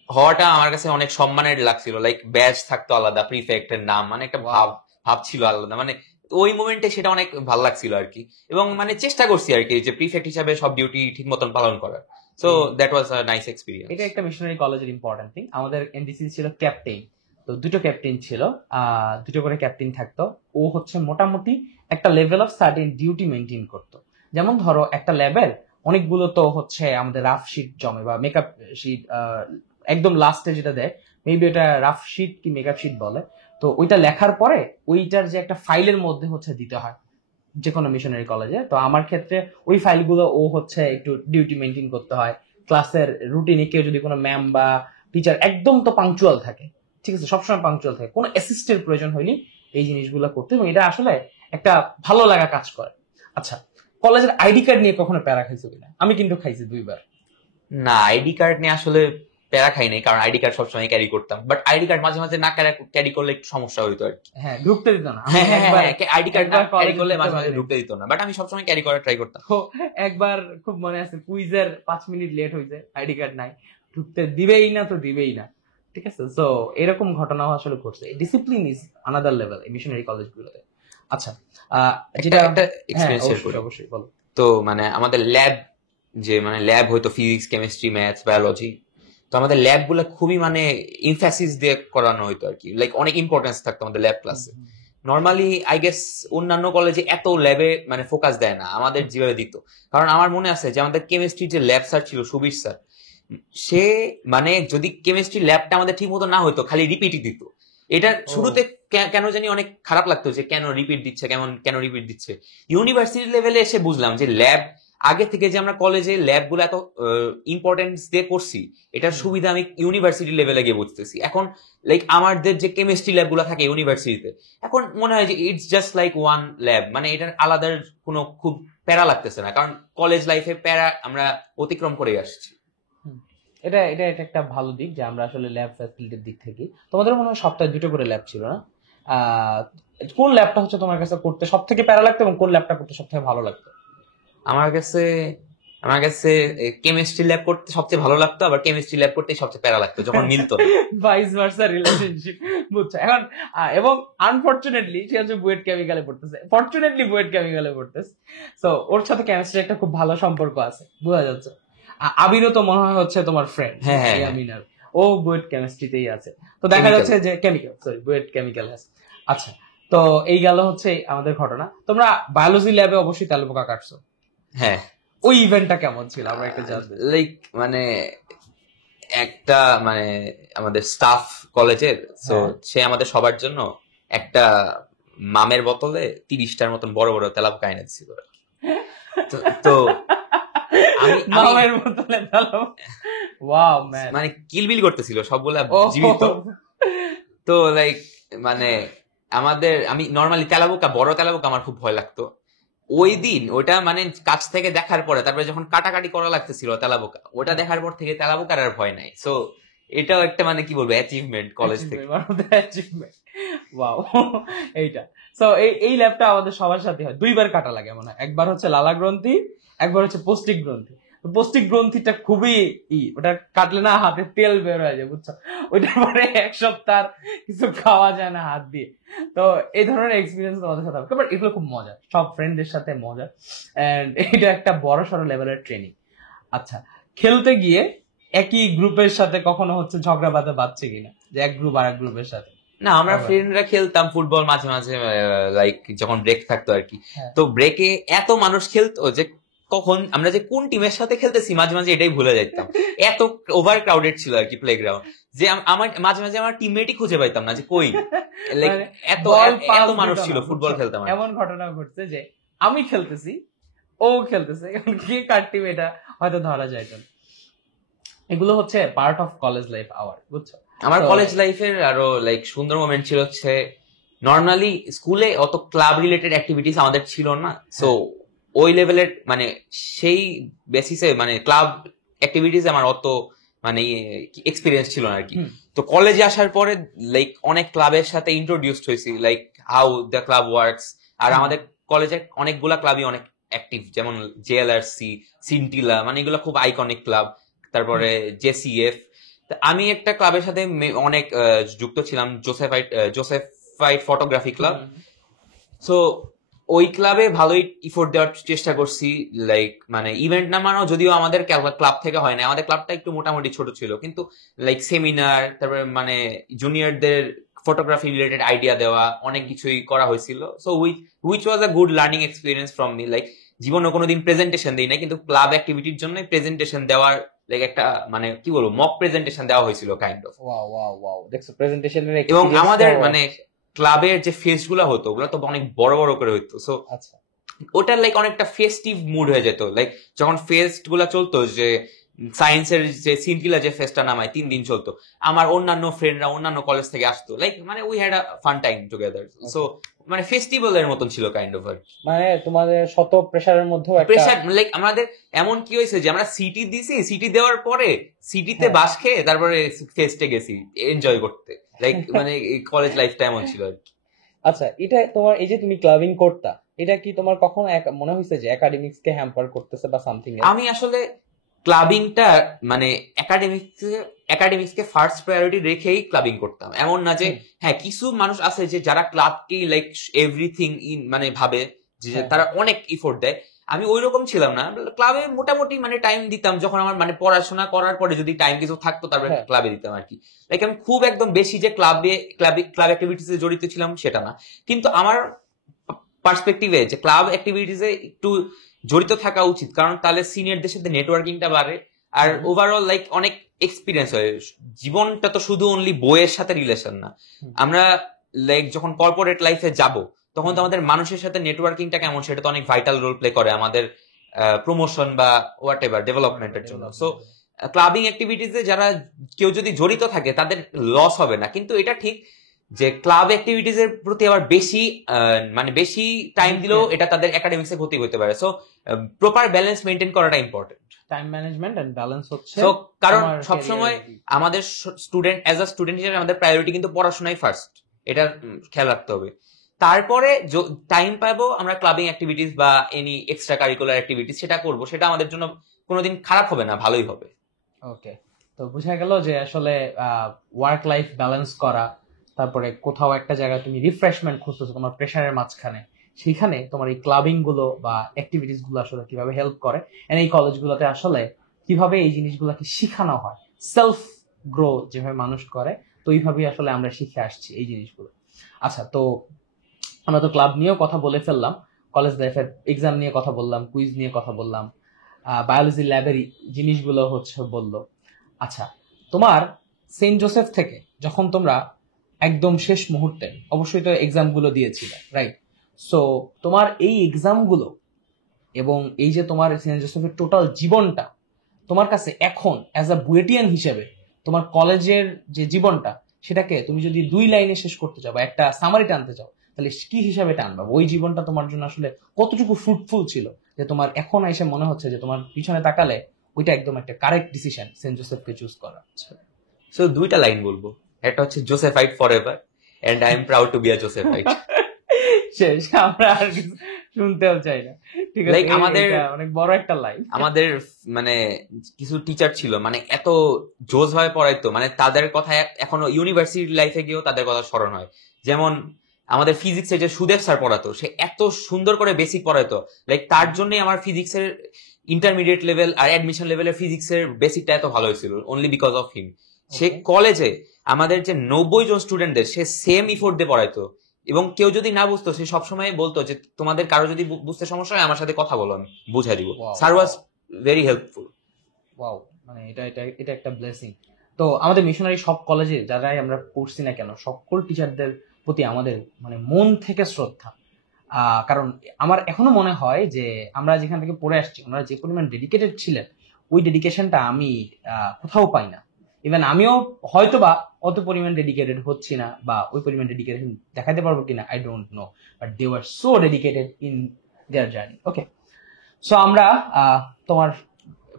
হওয়াটা আমার কাছে অনেক সম্মানের লাগছিল। লাইক ব্যাচ থাকতো আলাদা, প্রিফেক্টের নাম মানে একটা ভাব ছিল আলাদা, মানে ওই মোমেন্টে সেটা অনেক ভালো লাগছিল আর কি। এবং মানে চেষ্টা করছি আর কি যে প্রিফেক্ট হিসাবে সব ডিউটি ঠিক মতন পালন করার। So that was a nice experience. এটা একটা মিশনারি কলেজের ইম্পর্টেন্ট থিং। আমাদের এনডিসি ছিল ক্যাপ্টেন, তো দুটো ক্যাপ্টেন ছিল, দুটো করে ক্যাপ্টেন থাকতো। ও হচ্ছে মোটামুটি একটা level of certain duty maintain করতো। যেমন ধরো একটা লেভেল অনেকগুলো তো হচ্ছে আমাদের রাফ শিট জমে বা মেকআপ শিট, একদম লাস্টে যেটা দেয়, মেবি ওটা রাফ শিট কি মেকআপ শিট বলে। তো ওইটা লেখার পরে ওইটার যে একটা ফাইলের মধ্যে হচ্ছে দিতে হয় যে কোনো মিশনারি কলেজে। তো আমার ক্ষেত্রে ওই ফাইলগুলো ও হচ্ছে একটু ডিউটি মেনটেন করতে হয়। ক্লাসের রুটিনে কেউ যদি কোনো ম্যাম বা টিচার একদম তো পাংচুয়াল থাকে, ঠিক আছে, সবসময় পাংচুয়াল থাকে, কোনো অ্যাসিস্টের প্রয়োজন হয়নি এই জিনিসগুলো করতে, এবং এটা আসলে একটা ভালো লাগা কাজ করে। আচ্ছা, কলেজের আইডি কার্ড নিয়ে কখনো প্যারা খাইছো কিনা? আমি কিন্তু খাইছি 2বার। না, আইডি কার্ড নিয়ে আসলে প্যারা খাই নাই, কারণ আইডি কার্ড সবসময় ক্যারি করতাম। বাট আইডি কার্ড মাঝে মাঝে না ক্যারি করলে একটু সমস্যা হইতো আর কি। হ্যাঁ, ঢুকতে দিত না। আইডি কার্ড না ক্যারি করলে মাঝে মাঝে ঢুকতে দিত না, বাট আমি সবসময় ক্যারি করার ট্রাই করতাম। তো একবার খুব মনে আছে, কুইজের 5 মিনিট লেট হয়েছে, আইডি কার্ড নাই, ঢুকতে দিবেই না, তো দিবেই না, ঠিক আছে। সো এরকম ঘটনাও আসলে ঘটছে। ডিসিপ্লিন ইজ আনাদার লেভেল এই মিশনারি কলেজগুলোতে। আচ্ছা, যেটা একটা হ্যাঁ, এক্সপেরিয়েন্স শেয়ার করি। অবশ্যই বলো। তো মানে আমাদের ল্যাব, যে মানে ল্যাব হয়তো ফিজিক্স, কেমিস্ট্রি, ম্যাথস, বায়োলজি, তো আমাদের ল্যাব গুলা খুবই মানে ইমফ্যাসিস দিয়ে করানো হইতো আর কি, লাইক অনেক ইম্পর্টেন্স থাকতো আমাদের ল্যাব ক্লাসে। নর্মালি আই গেস অন্যান্য কলেজে এত ল্যাবে মানে ফোকাস দেয় না, আমাদের যেভাবে দিত। কারণ আমার মনে আছে যে আমাদের কেমিস্ট্রির যে ল্যাব স্যার ছিল সুবীর স্যার, সে মানে যদি কেমিস্ট্রি ল্যাবটা আমাদের ঠিক মতো না হইতো, খালি রিপিটই দিত। এটা শুরুতে কেন জানি অনেক খারাপ লাগতো যে কেন রিপিট দিচ্ছে, কেন রিপিট দিচ্ছে। ইউনিভার্সিটি লেভেলে এসে বুঝলাম যে ল্যাব আগে থেকে যে আমরা কলেজে ল্যাব গুলো এত ইম্পর্টেন্স দিয়ে করছি, এটার সুবিধা আমি ইউনিভার্সিটি লেভেলে গিয়ে বুঝতেছি এখন। লাইক আমাদের যে কেমিস্ট্রি ল্যাব গুলো থাকে ইউনিভার্সিটিতে, এখন মনে হয় যে it's just like one lab, মানে এটার আলাদা কোনো খুব প্যারা লাগতেছে না, কারণ কলেজ লাইফে প্যারা আমরা অতিক্রম করে আসছি। এটা এটা এটা একটা ভালো দিক যে আমরা আসলে ল্যাব ফ্যাসিলিটির দিক থেকে, তোমাদের মনে হয় সপ্তাহে 2টো করে ল্যাব ছিল না? কোন ল্যাবটা হচ্ছে তোমার কাছে করতে সব থেকে প্যারা লাগতো, এবং কোন ল্যাবটা করতে সব থেকে ভালো লাগতো? আমার কাছে কেমিস্ট্রি ল্যাব করতে সবচেয়ে ভালো লাগতো, আবার কেমিস্ট্রি ল্যাব করতে সবচেয়ে প্যারা লাগতো যখন মিলতো না। ভাইস ভার্সা রিলেশনশিপ, বুঝছো এখন। এবং আনফরচুনেটলি সে হচ্ছে বুয়েট কেমিক্যালে পড়তেছে, ফরচুনেটলি বুয়েট কেমিক্যালে পড়তেছে। সো ওর সাথে কেমিস্ট্রি একটা খুব ভালো সম্পর্ক আছে, বোঝা যাচ্ছে। আবিরও তো মনে হয় হচ্ছে তোমার ফ্রেন্ড। হ্যাঁ, হ্যাঁ, আমিনার, ও বুয়েট কেমিস্ট্রিতেই আছে। তো দেখা যাচ্ছে যে কেমিক্যাল, সরি বুয়েট কেমিক্যাল আছে। আচ্ছা, তো এই গেল হচ্ছে আমাদের ঘটনা। তোমরা বায়োলজি ল্যাবে অবশ্যই তেলপোকা কাটছো। হ্যাঁ, ওই ইভেন্টটা কেমন ছিল আমরা একটু জানতে। লাইক মানে একটা মানে আমাদের স্টাফ কলেজের, তো সে আমাদের সবার জন্য একটা মামের বোতলে 30টার মতন বড় বড় তেলাপোকা এনে দিছিল। তো মামের বোতলে ওয়াও ম্যান, মানে কিলবিল করতেছিল সবগুলা জীবিত। তো লাইক মানে আমি নর্মালি বড় তেলাপোকা আমার খুব ভয় লাগতো। ওই দিন ওটা মানে কাছ থেকে দেখার পরে, তারপরে যখন কাটাকাটি করা লাগতেছিল তেলাপোকা, ওটা দেখার পর থেকে তেলাপোকার আর ভয় নাই। সো এটাও একটা মানে কি বলবো অ্যাচিভমেন্ট কলেজ থেকে। ওয়াও, এইটা। সো এই ল্যাবটা আমাদের সবার সাথে হয়, 2বার কাটা লাগে মনে হয়। একবার হচ্ছে লালা গ্রন্থি, একবার হচ্ছে পৌষ্টিক গ্রন্থি। পৌষ্টিক গ্রন্থিটা খুবই ওটা কাটলে না হাতে তেল বের হয়ে যায়, বুঝছো। ওইটার পরে 1 সপ্তাহ কিছু খাওয়া যায় না হাত দিয়ে। তো এই ধরনের এক্সপিরিয়েন্স তোমাদের সাথে হবে, বাট এগুলো খুব মজা, সব ফ্রেন্ডদের সাথে মজা, এন্ড এটা একটা বড় সড়ো লেভেলের ট্রেনিং। আচ্ছা, খেলতে গিয়ে একই গ্রুপের সাথে কখনো হচ্ছে ঝগড়া বাঁধছে কিনা, যে এক গ্রুপ আর এক গ্রুপের সাথে? না, আমরা ফ্রেন্ডরা খেলতাম ফুটবল মাঝে মাঝে, লাইক যখন ব্রেক থাকতো আর কি। তো ব্রেকে এত মানুষ খেলতো যে কখন আমরা যে কোন টিমের সাথে খেলতেছি মাঝে মাঝে এটাই ভুলে যাইতাম। এত ওভার ক্রাউডেড ছিল আর কি প্লেগ্রাউন্ড, যে আমার মাঝে মাঝে আমার টিমমেটই খুঁজে পাইতাম না যে কই, লাইক এত মানুষ ছিল ফুটবল খেলতাম। এমন ঘটনা ঘটছে যে আমি খেলতেছি, ও খেলতেছে, কে কার টিম এটা হয়তো ধরা যায় না। এগুলো হচ্ছে part of college life our, বুঝছো। আমার কলেজ লাইফের আরো লাইক সুন্দর মোমেন্ট ছিল হচ্ছে, নর্মালি স্কুলে অত ক্লাব রিলেটেড অ্যাক্টিভিটিস আমাদের ছিল না। সো ওই লেভেলের মানে সেই বেসিসে মানে ক্লাব অ্যাক্টিভিটিস আমার অত মানে এক্সপিরিয়েন্স ছিল না আর কি। তো কলেজে আসার পরে লাইক অনেক ক্লাবের সাথে ইন্ট্রোডিউসড হয়েছি, like how the club works. আর আমাদের কলেজের অনেকগুলা ক্লাবই অনেক অ্যাক্টিভ, যেমন জেএলআরসি, সিনটিলা, মানে এগুলো খুব আইকনিক ক্লাব। তারপরে জেসিএফ। আমি একটা ক্লাবের সাথে অনেক যুক্ত ছিলাম, জোসেফাইট ফটোগ্রাফি ক্লাব। সো ওই ক্লাবে ভালোই ইফোর্ট দেওয়ার চেষ্টা করছি, লাইক মানে ইভেন্ট নামানো যদিও আমাদের ক্লাব থেকে হয় না, আমাদের ক্লাবটা একটু মোটামুটি ছোট ছিল, কিন্তু লাইক সেমিনার, তারপরে মানে জুনিয়রদের ফটোগ্রাফি রিলেটেড আইডিয়া দেওয়া, অনেক কিছুই করা হয়েছিল। So which was a good learning experience from me. Like জীবনে কোনোদিন প্রেজেন্টেশন দিই না, কিন্তু ক্লাব অ্যাক্টিভিটির জন্য প্রেজেন্টেশন দেওয়ার লাইক একটা মানে কি বলবো মক প্রেজেন্টেশন দেওয়া হয়েছিল kind of. Wow wow wow, দেখছো প্রেজেন্টেশনের এবং এক্সপেরিয়েন্স আমাদের মানে ক্লাবের যে ফেস্ট গুলা হতো ওগুলো তো অনেক বড় বড় করে হইতো, সো আচ্ছা ওটা লাইক অনেকটা ফেস্টিভ মুড হয়ে যেত। লাইক যখন ফেস্ট গুলা চলতো, যে সায়েন্সের যে সিনকিলা যে ফেস্টটা নামায় 3 দিন চলতো, আমার অন্যান্য ফ্রেন্ডরা অন্যান্য কলেজ থেকে আসতো, লাইক মানে we had a fun time together. So মানে ফেস্টিভ্যালের মতন ছিল কাইন্ড অফ। মানে তোমাদের শত প্রেসারের মধ্যেও একটা প্রেসার লাইক আমাদের এমন কি হয়েছে যে আমরা সিটি দিছি, সিটি দেওয়ার পরে সিটিতে বাস খেয়ে তারপরে ফেস্টে গেছি এনজয় করতে, লাইক মানে কলেজ লাইফটা এমন ছিল আর কি। আচ্ছা, এটা তোমার এই যে তুমি ক্লাবিং করতা, এটা কি তোমার কখনো মনে হয়েছে যে একাডেমিক্স কে হ্যাম্পার করতেছে বা সামথিং? আমি আসলে ক্লাবিংটা মানে একাডেমিক্সকে ফার্স্ট প্রায়োরিটি রেখেই ক্লাবিং করতাম। এমন না যে হ্যাঁ কিছু মানুষ আছে যে যারা ক্লাবকেই লাইক এভরিথিং ইন মানে ভাবে যে তারা অনেক ইফোর্ট দেয়। আমি ওই রকম ছিলাম না, ক্লাবে মোটামুটি মানে টাইম দিতাম, যখন আমার মানে পড়াশোনা করার পরে যদি টাইম কিছু থাকতো তারপরে ক্লাবে দিতাম আর কি। লাইক আমি খুব একদম বেশি যে ক্লাব অ্যাক্টিভিটিসে জড়িত ছিলাম সেটা না, কিন্তু আমার পার্সপেক্টিভে যে ক্লাব অ্যাক্টিভিটিসে একটু জড়িত থাকা উচিত, কারণ তাহলে সিনিয়রদের সাথে নেটওয়ার্কিংটা বাড়ে আর ওভারঅল লাইক অনেক এক্সপিরিয়েন্স হয়। জীবনটা তো শুধু অনলি বইয়ের সাথে রিলেশন না, আমরা লাইক যখন কর্পোরেট লাইফে যাব তখন তো আমাদের মানুষের সাথে নেটওয়ার্কিংটা কেমন সেটা তো অনেক ভাইটাল রোল প্লে করে আমাদের প্রমোশন বা হোয়াট এভার ডেভেলপমেন্টের জন্য। সো ক্লাবিং অ্যাক্টিভিটিসে যারা কেউ যদি জড়িত থাকে তাদের লস হবে না, কিন্তু এটা ঠিক যে ক্লাব অ্যাক্টিভিটিস এর প্রতি আবার বেশি মানে বেশি টাইম দিলেও এটা তাদের একাডেমিক্সে ক্ষতি হতে পারে। সো প্রপার ব্যালেন্স মেইনটেইন করাটা important. Time management and balance হচ্ছে সো কারণ সবসময় আমাদের স্টুডেন্ট অ্যাজ আ স্টুডেন্ট হিসেবে আমাদের প্রায়োরিটি কিন্তু পড়াশোনাই ফার্স্ট, এটা খেয়াল রাখতে হবে। তারপরে টাইম পাবো আমরা ক্লাবিং অ্যাক্টিভিটিস বা এনি এক্সট্রা কারিকুলার অ্যাক্টিভিটিস সেটা করব, সেটা আমাদের জন্য কোনোদিন খারাপ হবে না, ভালোই হবে। ওকে, তো বোঝা গেল যে আসলে ওয়ার্ক লাইফ ব্যালেন্স করা, তারপরে কোথাও একটা জায়গায় তুমি রিফ্রেশমেন্ট খুঁজতেছো তোমার প্রেশারের মাঝখানে, সেখানে তোমার এই ক্লাবিং গুলো বা অ্যাক্টিভিটিস গুলো আসলে কিভাবে হেল্প করে, এন্ড এই কলেজগুলোতে আসলে কিভাবে এই জিনিসগুলোকে শেখানো হয়, সেলফ গ্রো যেভাবে মানুষ করে, তো এইভাবেই আসলে আমরা শিখে আসছি এই জিনিসগুলো। আচ্ছা, তো আমরা তো ক্লাব নিয়েও কথা বলে ফেললাম, কলেজ লাইফের এক্সাম নিয়ে কথা বললাম, কুইজ নিয়ে কথা বললাম, বায়োলজি ল্যাবের জিনিসগুলো হচ্ছে বললো। আচ্ছা, তোমার সেন্ট জোসেফ থেকে যখন তোমরা একদম শেষ মুহূর্তে অবশ্যই তো এক্সাম গুলো দিয়েছিলে, রাইট? সো তোমার এই এক্সাম গুলো এবং এই যে তোমার সেন্ট জোসেফের টোটাল জীবনটা তোমার কাছে এখন অ্যাজ আ বুয়েটিয়ান হিসেবে তোমার কলেজের যে জীবনটা, সেটাকে তুমি যদি 2 লাইনে শেষ করতে চাও বা একটা সামারি টানতে চাও, তাহলে কি হিসাবে টানবা? ওই জীবনটা তোমার জন্য আসলে কতটুকু ফ্রুটফুল ছিল যে তোমার এখন এসে মনে হচ্ছে যে তোমার পিছনে তাকালে ওইটা একদম একটা কারেক্ট ডিসিশন সেন্ট জোসেফকে চুজ করা? সো 2টা লাইন বলবো, একটা হচ্ছে Josephite forever and I am proud to be a Josephite. শেষ, আমরা আর কিছু শুনতেও চাই না। ঠিক আছে, আমাদের অনেক বড় একটা লাইন। আমাদের মানে কিছু টিচার ছিল মানে এত জোস ভাবে পড়াইতো, মানে তাদের কথা এখনো ইউনিভার্সিটি লাইফে গিয়েও তাদের কথা স্মরণ হয়। যেমন আমাদের ফিজিক্সে যে সুদেব স্যার পড়াতো, সে এত সুন্দর করে বেসিক পড়াইতো, লাইক তার জন্যই আমার ফিজিক্সের ইন্টারমিডিয়েট লেভেল আর অ্যাডমিশন লেভেলের ফিজিক্সের বেসিকটা এত ভালো হয়েছিল অনলি বিকজ অফ হিম। সে কলেজে আমাদের যে 90 জন স্টুডেন্টদের সে সেম ইফোর্ট দিয়ে পড়াইতো, এবং কেউ যদি না বুঝতো সে সবসময় বলতো যে তোমাদের কারো যদি বুঝতে সমস্যা হয় আমার সাথে কথা বলো, আমি বুঝাই দিব। Sir was very helpful. Wow, মানে এটা একটা ব্লেসিং। তো আমাদের মিশনারি সব কলেজে যারাই আমরা পড়ছি না কেন, সকল টিচারদের প্রতি আমাদের মানে মন থেকে শ্রদ্ধা। কারণ আমার এখনো মনে হয় যে আমরা যেখান থেকে পড়ে আসছি, আমরা যে পরিমাণ ডেডিকেটেড ছিলেন, ওই ডেডিকেশনটা আমি কোথাও পাই না। ইভেন আমিও হয়তো বা অত পরিমাণ ডেডিকেটেড হচ্ছি না বা ওই পরিমাণ ডেডিকেশন দেখাতে পারবো কিনা, I don't know, but they were so dedicated in their journey. Okay, so আমরা তোমার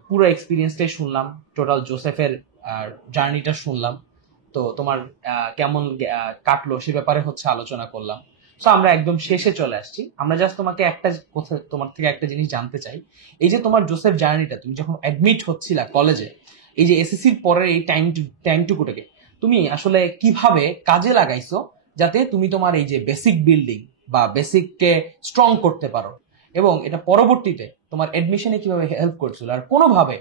পুরো এক্সপিরিয়েন্সটাই শুনলাম, টোটাল জোসেফের জার্নিটা শুনলাম, তো তোমার কেমন কাটলো সে ব্যাপারে হচ্ছে আলোচনা করলাম। সো আমরা একদম শেষে চলে আসছি। আমরা জাস্ট তোমাকে একটা কথা, তোমার থেকে একটা জিনিস জানতে চাই। এই যে তোমার জোসেফ জার্নিটা, তুমি যখন অ্যাডমিট হচ্ছিলা কলেজে, এই যে এসএসসির পরের এই টাইমটুকুটাকে তুমি আসলে কিভাবে কাজে লাগাইছো যাতে তুমি তোমার এই যে বেসিক বিল্ডিং বা বেসিককে স্ট্রং করতে পারো, এবং এটা পরবর্তীতে তোমার এডমিশনে কিভাবে হেল্প করছিল, আর কোনোভাবে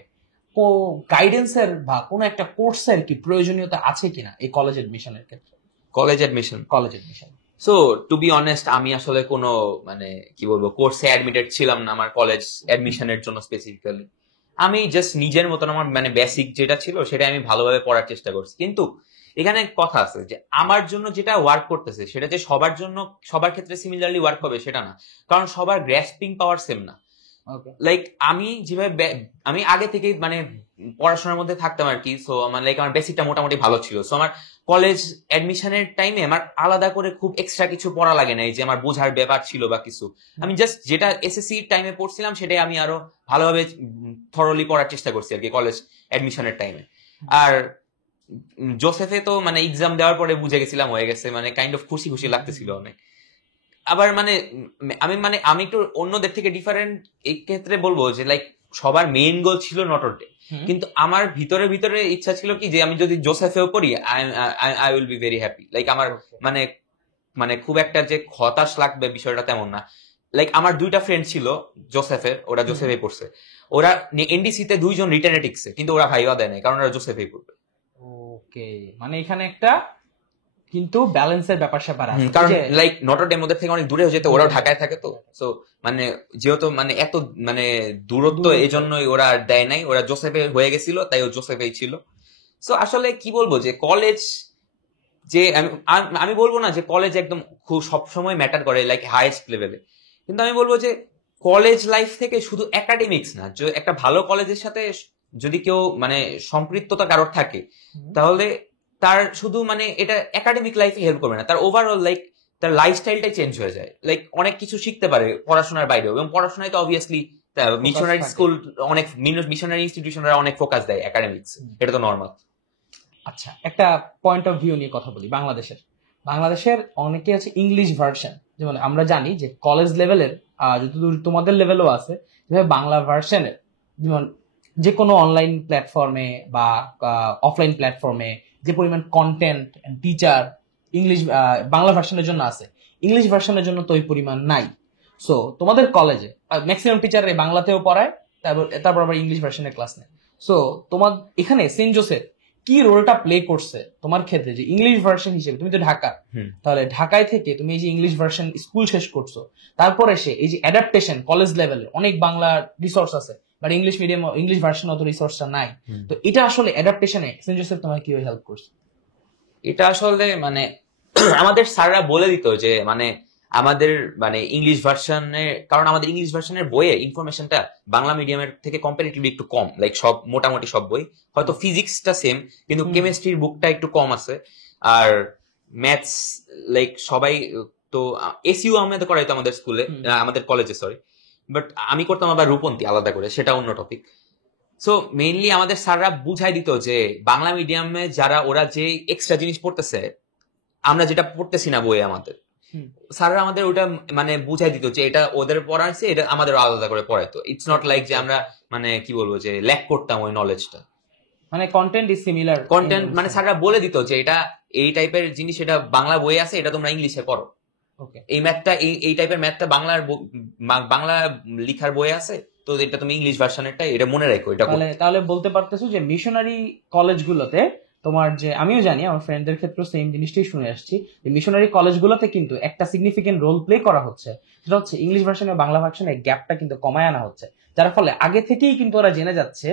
গাইডেন্সের বা কোনো একটা কোর্সের কি প্রয়োজনীয়তা আছে কিনা এই কলেজ এডমিশনের ক্ষেত্রে? College admission college admission so to be honest আমি আসলে কোনো মানে কি বলবো কোর্সে অ্যাডমিটেড ছিলাম না আমার কলেজ অ্যাডমিশনের জন্য স্পেসিফিক্যালি। আমি জাস্ট নিজের মতন আমার মানে বেসিক যেটা ছিল সেটা আমি ভালোভাবে পড়ার চেষ্টা করছি। কিন্তু এখানে কথা আছে যে আমার জন্য যেটা ওয়ার্ক করতেছে সেটা যে সবার জন্য সবার ক্ষেত্রে সিমিলারলি ওয়ার্ক হবে সেটা না, কারণ সবার গ্র্যাসপিং পাওয়ার সেম না। ওকে লাইক আমি যেভাবে আমি আগে থেকেই মানে পড়াশোনার মধ্যে থাকতাম আর কি, সো আমার লাইক আমার বেসিকটা মোটামুটি ভালো ছিল। সো আমার কলেজ অ্যাডমিশনের টাইমে আমার আলাদা করে খুব এক্সট্রা কিছু পড়া লাগে না, এই যে আমার বোঝার ব্যাপার ছিল বা কিছু। আমি জাস্ট যেটা এসএসসি টাইমে পড়ছিলাম সেটাই আমি আরো ভালোভাবে থরলি পড়ার চেষ্টা করছি আর কি কলেজ অ্যাডমিশনের টাইমে। আর জোসেফে তো মানে এক্সাম দেওয়ার পরে বুঝে গেছিলাম হয়ে গেছে, মানে কাইন্ড অফ খুশি খুশি লাগতেছিল অনেক। আবার আমি একটু অন্যদের থেকে ডিফারেন্ট এই ক্ষেত্রে বলবো যে লাইক সবার মেইন গোল ছিল নটর ডেম, কিন্তু আমার ভিতরে ভিতরে ইচ্ছা ছিল কি যে আমি যদি জোসেফেও পড়ি I will be very happy. Like আমার মানে মানে খুব একটা যে হতাশ লাগবে বিষয়টা তেমন না। লাইক আমার দুইটা ফ্রেন্ড ছিল জোসেফের, ওরা জোসেফে পড়ছে। ওরা এনডিসি তে দুইজন রিটেনে টিকছে, কিন্তু ওরা ভাইবা দেয় নাই কারণ ওরা জোসেফে পড়বে। ওকে, মানে এখানে একটা কিন্তু ব্যালেন্সের ব্যাপার স্যাপার আছে, কারণ লাইক নটর ডেম ওদের থেকে অনেক দূরে হয়ে যেত, ওরাও ঢাকায় থাকে তো। সো মানে যেহেতু মানে এত মানে দূরত্ব এই জন্যই ওরা আর দেয় নাই, ওরা জোসেফে হয়ে গেছিল তাই ও জোসেফেই ছিল। সো আসলে কি বলবো যে কলেজ যে আমি বলবো না যে কলেজ একদম খুব সবসময় ম্যাটার করে লাইক হাইয়েস্ট লেভেলে, কিন্তু আমি বলবো যে কলেজ লাইফ থেকে শুধু একাডেমিক্স না, যে একটা ভালো কলেজের সাথে যদি কেউ মানে সম্পৃক্ততা কারোর থাকে তাহলে তার শুধু মানে এটা একাডেমিক লাইফে হেল্প করবে না, তার ওভারঅল লাইক তার লাইফস্টাইলটাই চেঞ্জ হয়ে যায়। লাইক অনেক কিছু শিখতে পারে পড়াশোনার বাইরেও, এবং পড়াশোনায় তো অবভিয়াসলি মিশনারি স্কুল অনেক মিশনারি ইনস্টিটিউশনরা অনেক ফোকাস দেয় একাডেমিক্স, এটা তো নর্মাল। আচ্ছা, একটা পয়েন্ট অফ ভিউ নিয়ে কথা বলি। বাংলাদেশের অনেকে আছে ইংলিশ ভার্সন, যেমন আমরা জানি যে কলেজ লেভেলের যতদূর তোমাদের লেভেলও আছে, যেভাবে বাংলা ভার্সনের যেমন যে কোনো অনলাইন প্ল্যাটফর্মে বা অফলাইন প্ল্যাটফর্মে যে পরিমাণ কন্টেন্ট টিচার ইংলিশ বাংলা ভার্সনের জন্য আছে, ইংলিশ ভার্সনের জন্য তো ওই পরিমাণ নাই। সো তোমাদের কলেজে ম্যাক্সিমাম টিচার বাংলাতেও পড়ায়, তারপর আবার ইংলিশ ভার্সনের ক্লাস নেয়। সো তোমার এখানে সেন্ট জোসেফ কি রোলটা প্লে করছে তোমার ক্ষেত্রে, যে ইংলিশ ভার্সন হিসেবে তুমি তো ঢাকা, তাহলে ঢাকায় থেকে তুমি এই যে ইংলিশ ভার্সন স্কুল শেষ করছো, তারপরে সে এই যে অ্যাডাপ্টেশন কলেজ লেভেলে অনেক বাংলা রিসোর্স আছে, but English medium English version অত রিসোর্সটা নাই, তো এটা আসলে অ্যাডাপ্টেশনে সেন্ট জোসেফ তোমার কিভাবে হেল্প করছে? এটা আসলে মানে আমাদের স্যাররা বলে দিত যে মানে আমাদের মানে ইংলিশ ভার্সনে, কারণ আমাদের ইংলিশ ভার্সনের বইয়ে ইনফরমেশনটা বাংলা মিডিয়ামের থেকে কম্পারেটিভলি একটু কম, লাইক সব মোটামুটি সব বই, হয়তো ফিজিক্সটা সেম কিন্তু কেমিস্ট্রির বুকটা একটু কম আছে, আর ম্যাথস লাইক সবাই তো এসইউ আমাদের করাইতো আমাদের স্কুলে আমাদের কলেজে সরি, বাট আমি করতাম আবার রূপন্তী আলাদা করে, সেটা অন্য টপিক। সো মেইনলি আমাদের স্যাররা বুঝাই দিত যে বাংলা মিডিয়ামে যারা ওরা যে এক্সট্রা জিনিস পড়তেছে আমরা যেটা পড়তেছি না বইয়ে, আমাদের স্যাররা আমাদের ওটা মানে বুঝাই দিত যে এটা ওদের পড়াইছে, এটা আমাদের আলাদা করে পড়াইতো। ইটস নট লাইক যে আমরা মানে কি বলবো যে ল্যাক করতাম ওই নলেজটা, মানে কন্টেন্ট ইজ সিমিলার কন্টেন্ট মানে স্যাররা বলে দিত যে এটা এই টাইপের জিনিস, এটা বাংলা বই আছে, এটা তোমরা ইংলিশে পড়ো। এই ম্যাথটা এই টাইপের ম্যাথটা বাংলা লিখার বই আছে, তো এটা তুমি ইংলিশ ভার্সনেরটা এটা মনে রাখো। এটা তাহলে বলতে পারতেছো যে মিশনারি কলেজগুলোতে তোমার যে, আমিও জানি আমার ফ্রেন্ডদের ক্ষেত্রে সেম জিনিসটাই শুনে আসছি, যে মিশনারি কলেজগুলোতে কিন্তু একটা সিগনিফিকেন্ট রোল প্লে করা হচ্ছে, সেটা হচ্ছে ইংলিশ ভার্সন এবং বাংলা ভার্সনের গ্যাপটা কিন্তু কমায় আনা হচ্ছে, যার ফলে আগে থেকেই কিন্তু ওরা জেনে যাচ্ছে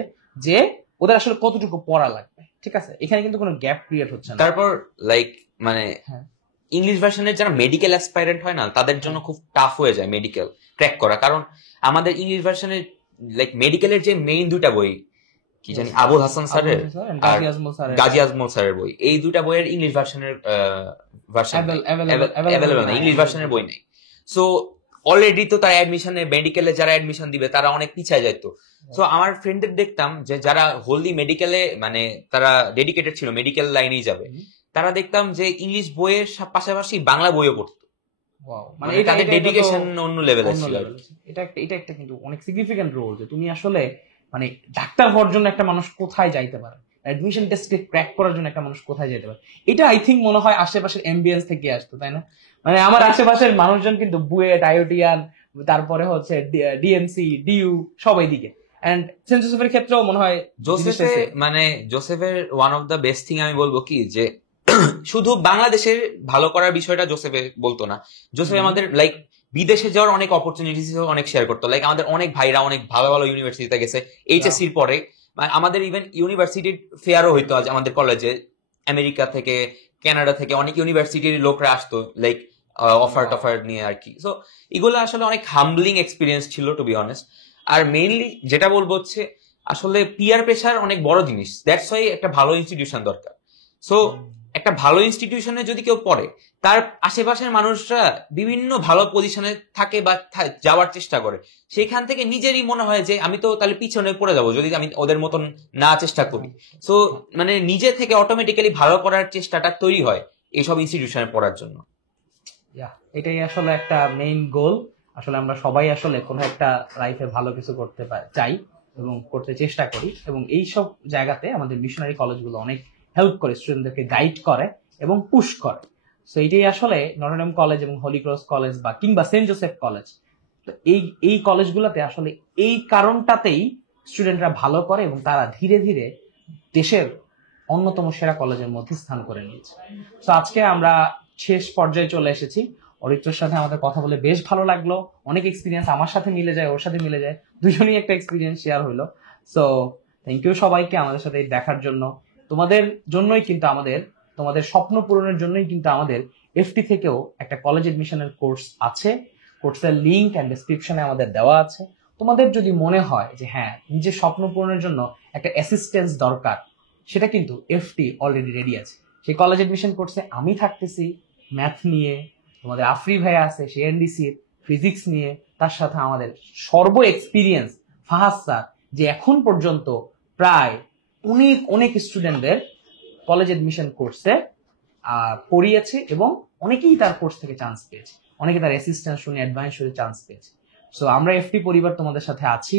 যে ওদের আসলে কতটুকু পড়া লাগবে। ঠিক আছে, এখানে কিন্তু কোনো গ্যাপ ক্রিয়েট হচ্ছে না। তারপর লাইক মানে ইংলিশ ভার্সনের যারা মেডিকেল অ্যাসপাইরেন্ট হয় না, তাদের জন্য খুব টাফ হয়ে যায় মেডিকেল ক্র্যাক করা, কারণ আমাদের ইংলিশ ভার্সনের লাইক মেডিকেলের যে মেইন দুটা বই কি জানি আবুল হাসান স্যারের আর গাজী আজমল স্যারের বই, এই দুটা বইয়ের ইংলিশ ভার্সনের ভার্সন অ্যাভেলেবল না, ইংলিশ ভার্সনের বই নেই। সো অলরেডি তো তারা অ্যাডমিশনে মেডিকেলে যারা অ্যাডমিশন দিবে তারা অনেক পিছায় যাইতো। সো আমার ফ্রেন্ডদের দেখতাম যে যারা হোললি মেডিকেলে মানে তারা ডেডিকেটেড ছিল, মেডিকেল লাইনেই যাবে, তারা দেখতাম যে ইংলিশ বইয়ের পাশাপাশি বাংলা বইও পড়তো। মানে তাদের ডেডিকেশন অন্য লেভেলের ছিল। এটা একটা কিন্তু অনেক সিগনিফিকেন্ট রোল, যে তুমি আসলে মানে ডাক্তার হওয়ার জন্য একটা মানুষ কোথায় যাইতে পারে, অ্যাডমিশন টেস্টকে ক্র্যাক করার জন্য একটা মানুষ কোথায় যেতে পারে? এটা আই থিঙ্ক মনে হয় আশেপাশের এমবিএস থেকে আসতো, তাই না? মানে আমার আশেপাশের মানুষজন কিন্তু বুয়েট, আইওটিয়ান, তারপরে হচ্ছে ডিএমসি, ডিইউ, সবাই দিকে। এন্ড সেন্ট জোসেফের ক্ষেত্রেও মনে হয় জোসেফে মানে জোসেফের one of the best thing আমি বলবো কি যে শুধু বাংলাদেশের ভালো করার বিষয়টা জোসেফে বলতো না, জোসেফ আমাদের লাইক বিদেশে যাওয়ার অনেক অপরচুনিটিস অনেক শেয়ার করতো। লাইক আমাদের অনেক ভাইরা অনেক ভালো ভালো ইউনিভার্সিটিতে গেছে এইচএসসির পরে। আমাদের ইভেন ইউনিভার্সিটির ফেয়ারও হইতো আজ আমাদের কলেজে, আমেরিকা থেকে কানাডা থেকে অনেক ইউনিভার্সিটির লোকরা আসতো লাইক অফার টফার নিয়ে আর কি। সো এগুলো আসলে অনেক হাম্বলিং এক্সপিরিয়েন্স ছিল টু বি অনেস্ট। আর মেইনলি যেটা বলবো হচ্ছে আসলে পিয়ার প্রেশার অনেক বড় জিনিস, দ্যাটস ওয়াই একটা ভালো ইনস্টিটিউশন দরকার। সো একটা ভালো ইনস্টিটিউশনে যদি কেউ পড়ে, তার আশেপাশের মানুষরা বিভিন্ন ভালো পজিশনে থাকে বা যাওয়ার চেষ্টা করে, সেখান থেকে নিজেরই মনে হয় যে আমি তো তাহলে পিছনে পড়ে যাবো যদি আমি ওদের মতন না চেষ্টা করি। সো মানে নিজে থেকে অটোমেটিক্যালি ভালো করার চেষ্টাটা তৈরি হয় এইসব ইনস্টিটিউশনে পড়ার জন্য। এটাই আসলে একটা মেইন গোল। আসলে আমরা সবাই আসলে কোনো একটা লাইফে ভালো কিছু করতে চাই এবং করতে চেষ্টা করি, এবং এইসব জায়গাতে আমাদের মিশনারি কলেজগুলো অনেক হেল্প করে, স্টুডেন্টদেরকে গাইড করে এবং পুশ করে। সো এইটাই আসলে নটর ডেম কলেজ এবং হলি ক্রস কলেজ বা কিংবা সেন্ট জোসেফ কলেজ, তো এই কলেজগুলোতে আসলে এই কারণটাতেই স্টুডেন্টরা ভালো করে এবং তারা ধীরে ধীরে দেশের অন্যতম সেরা কলেজের মধ্যে স্থান করে নিয়েছে। তো আজকে আমরা শেষ পর্যায়ে চলে এসেছি। অরিত্রর সাথে আমাদের কথা বলে বেশ ভালো লাগলো। অনেক এক্সপিরিয়েন্স আমার সাথে মিলে যায়, ওর সাথে মিলে যায়, দুজনেই একটা এক্সপিরিয়েন্স শেয়ার হইলো। সো থ্যাংক ইউ সবাইকে আমাদের সাথে দেখার জন্য। তোমাদের জন্যই কিন্তু তোমাদের স্বপ্ন পূরণের জন্যই কিন্তু আমাদের এফটি থেকেও একটা কলেজ এডমিশনের কোর্স আছে। কোর্সের লিঙ্ক অ্যান্ড ডেসক্রিপশনে আমাদের দেওয়া আছে। তোমাদের যদি মনে হয় যে হ্যাঁ, নিজের স্বপ্ন পূরণের জন্য একটা অ্যাসিস্ট্যান্স দরকার, সেটা কিন্তু এফটি অলরেডি রেডি আছে। সেই কলেজ এডমিশন কোর্সে আমি থাকতেছি ম্যাথ নিয়ে, তোমাদের আফরি ভাইয়া আছে সে এনডিসির ফিজিক্স নিয়ে, তার সাথে আমাদের সর্ব এক্সপিরিয়েন্স ফাহাদ স্যার, যে এখন পর্যন্ত প্রায় অনেক অনেক স্টুডেন্টদের কলেজ এডমিশন কোর্সে পড়িয়েছে এবং অনেকেই তার কোর্স থেকে চান্স পেয়েছে, অনেকে তার অ্যাসিস্ট্যান্ট শুনে অ্যাডভান্স শুনে চান্স পেয়েছে। সো আমরা এফটি পরিবার তোমাদের সাথে আছি,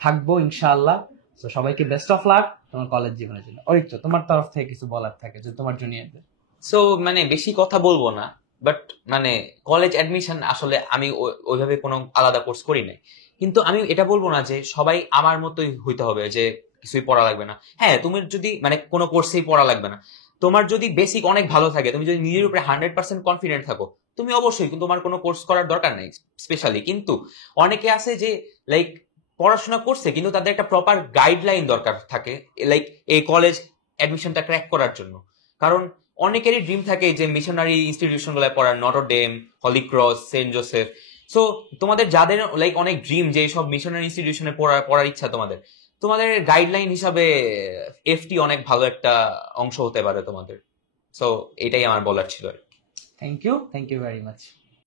থাকবো ইনশাআল্লাহ। তো সবাইকে বেস্ট অফ লাক তোমার কলেজ জীবনের জন্য। অরিত্র, তোমার তরফ থেকে কিছু বলার থাকে যে তোমার জুনিয়রদের? সো মানে বেশি কথা বলবো না, বাট মানে কলেজ অ্যাডমিশন আসলে আমি ওইভাবে কোনো আলাদা কোর্স করি নাই, কিন্তু আমি এটা বলবো না যে সবাই আমার মতোই হইতে হবে যে কিছুই পড়া লাগবে না। হ্যাঁ, তুমি যদি মানে কোনো কোর্সেই পড়া লাগবে না, তোমার যদি বেসিক অনেক ভালো থাকে, তুমি যদি নিজের উপরে 100% কনফিডেন্ট থাকো, তুমি অবশ্যই তোমার কোনো কোর্স করার দরকার নেই স্পেশালি। কিন্তু অনেকে আছে যে লাইক পড়াশোনা করছে কিন্তু তাদের একটা প্রপার গাইডলাইন দরকার থাকে লাইক এই কলেজ অ্যাডমিশনটা ক্র্যাক করার জন্য। কারণ অনেকেরই ড্রিম থাকে যে মিশনারি ইনস্টিটিউশন গুলো পড়ার, Notre Dame, Holy Cross, Saint Joseph. So তোমাদের যাদের লাইক অনেক ড্রিম যে সব মিশনারি ইনস্টিটিউশনে পড়ার ইচ্ছা, তোমাদের তোমাদের গাইডলাইন হিসাবে এফটি অনেক ভালো একটা অংশ হতে পারে তোমাদের। সো এটাই আমার বলার ছিল। Thank you very much.